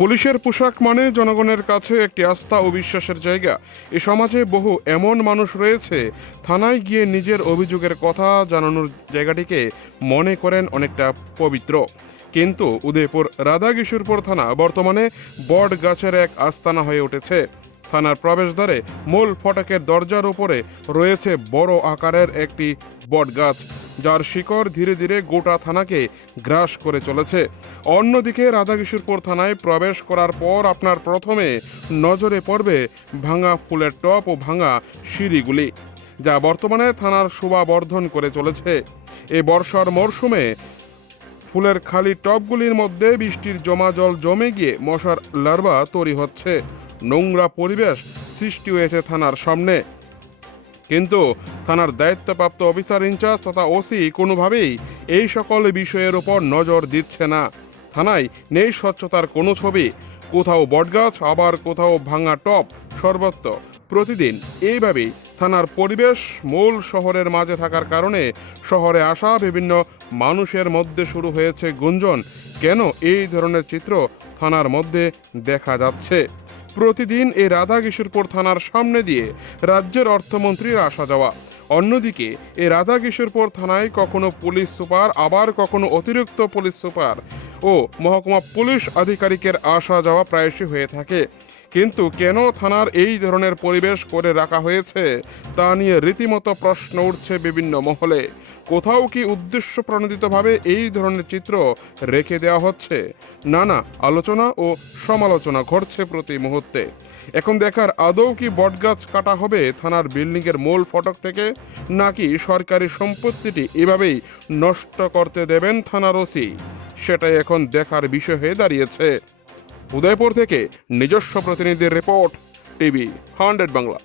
পুলিশের পোশাক মানে জনগণের কাছে একটি আস্থা ও বিশ্বাসের জায়গা। এ সমাজে বহু এমন মানুষ রয়েছে, থানায় গিয়ে নিজের অভিযোগের কথা জানানোর জায়গাটিকে মনে করেন অনেকটা পবিত্র। কিন্তু উদয়পুর রাধাকিশোরপুর থানা বর্তমানে বট গাছের এক আস্তানা হয়ে উঠেছে। থানার প্রবেশদ্বারে মূল ফটকের দরজার উপরে রয়েছে বড় আকারের একটি বট গাছ, যার শিকড় ধীরে ধীরে গোটা থানাকে গ্রাস করে চলেছে। অন্যদিকে রাধাকিশোরপুর থানায় প্রবেশ করার পর আপনার প্রথমে নজরে পড়বে ভাঙা ফুলের টব ও ভাঙা সিঁড়িগুলি, যা বর্তমানে থানার শোভা বর্ধন করে চলেছে। এই বর্ষার মরশুমে ফুলের খালি টবগুলির মধ্যে বৃষ্টির জমা জল জমে গিয়ে মশার লার্ভা তৈরি হচ্ছে। নোংরা পরিবেশ সৃষ্টি হয়েছে থানার সামনে। কিন্তু থানার দায়িত্বপ্রাপ্ত অফিসার ইনচার্জ তথা ওসি কোনোভাবেই এই সকল বিষয়ের উপর নজর দিচ্ছে না। থানায় নেই স্বচ্ছতার কোনো ছবি, কোথাও বটগাছ, আবার কোথাও ভাঙা টব, সর্বত্র প্রতিদিন এইভাবেই থানার পরিবেশ। মূল শহরের মাঝে থাকার কারণে শহরে আসা বিভিন্ন মানুষের মধ্যে শুরু হয়েছে গুঞ্জন, কেন এই ধরনের চিত্র থানার মধ্যে দেখা যাচ্ছে। প্রতিদিন এই রাধাকিশোরপুর থানার সামনে দিয়ে রাজ্যের অর্থমন্ত্রীর আসা যাওয়া। অন্যদিকে এই রাধাকিশোরপুর থানায় কখনো পুলিশ সুপার, আবার কখনো অতিরিক্ত পুলিশ সুপার ও মহকুমা পুলিশ আধিকারিকের আসা যাওয়া প্রায়শই হয়ে থাকে। কিন্তু কেন থানার এই ধরনের পরিবেশ করে রাখা হয়েছে তা নিয়ে রীতিমতো প্রশ্ন উঠছে বিভিন্ন মহলে। কোথাও কি উদ্দেশ্য প্রণোদিতভাবে এই ধরনের চিত্র রেখে দেওয়া হচ্ছে? নানা আলোচনা ও সমালোচনা ঘটছে প্রতি মুহূর্তে। এখন দেখার আদৌ কি বটগাছ কাটা হবে থানার বিল্ডিংয়ের মূল ফটক থেকে, নাকি সরকারি সম্পত্তিটি এভাবেই নষ্ট করতে দেবেন থানার ওসি, সেটাই এখন দেখার বিষয় হয়ে দাঁড়িয়েছে। উদয়পুর থেকে নিজস্ব প্রতিনিধির রিপোর্ট, টিভি 100 বাংলা।